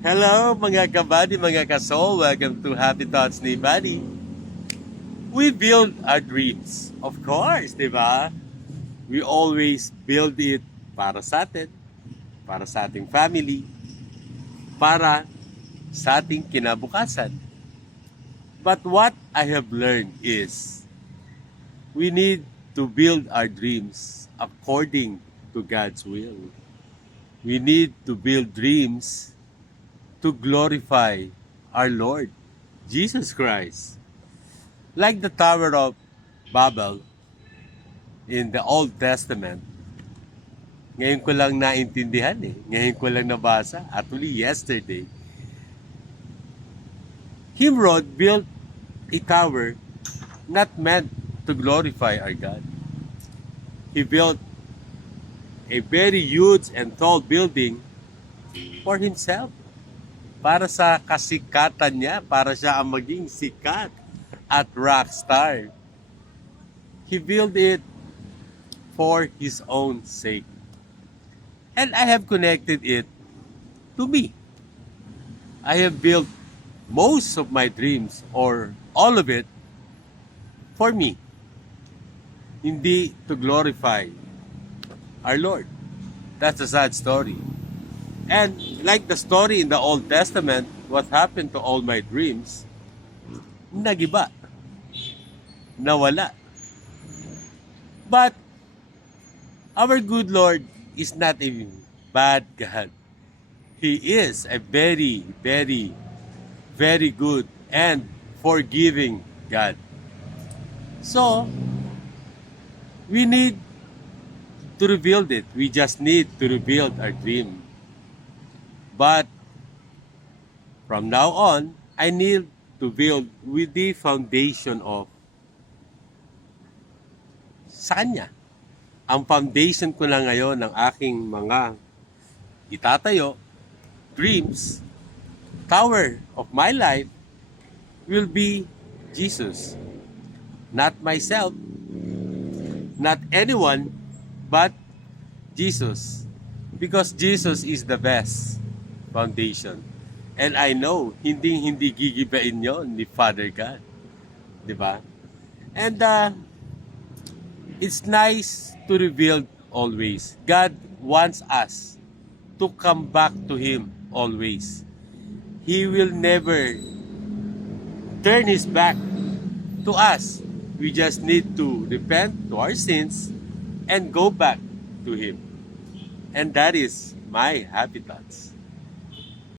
Hello mga kabady, mga kasol. Welcome to Happy Thoughts ni Buddy. We build our dreams. Of course, di ba? We always build it para sa atin, para sa ating family, para sa ating kinabukasan. But what I have learned is we need to build our dreams according to God's will. We need to build dreams to glorify our Lord Jesus Christ. Like the Tower of Babel in the Old Testament, ngayon ko lang naintindihan ngayon ko lang nabasa, actually yesterday. Nimrod built a tower not meant to glorify our God. He built a very huge and tall building for himself. Para sa kasikatan niya, para siya ang maging sikat at rockstar. He built it for his own sake. And I have connected it to me. I have built most of my dreams or all of it for me. Hindi to glorify our Lord. That's a sad story. And like the story in the Old Testament, what happened to all my dreams, nagiba, nawala. But our good Lord is not a bad God. He is a very, very, very good and forgiving God. So, we need to rebuild it. We just need to rebuild our dream. But from now on, I need to build with the foundation of sa Kanya. Ang foundation ko na ngayon ng aking mga itatayo, dreams, tower of my life will be Jesus. Not myself, not anyone, but Jesus. Because Jesus is the best foundation. And I know, hindi gigibain yon ni Father God. Di ba? And it's nice to rebuild always. God wants us to come back to Him always. He will never turn His back to us. We just need to repent to our sins and go back to Him. And that is my happy thoughts.